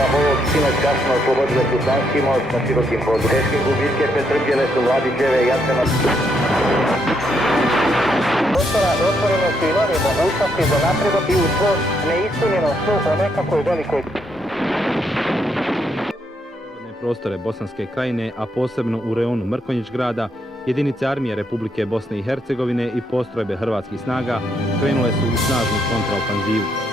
Hvala Bogu, sinoć kasno oslobodile su Sanski most na širokim podu. Teške gubitke pretrpjele su Vladićeve i Jasenovac. Otvoreno su i nove mogućnosti za napredak i u svom neispunjenom snu o nekakvoj velikoj prostore Bosanske krajine, a posebno u reonu Mrkonjić grada, jedinice armije Republike Bosne i Hercegovine i postrojbe hrvatskih snaga krenule su u snažnu kontraofanzivu.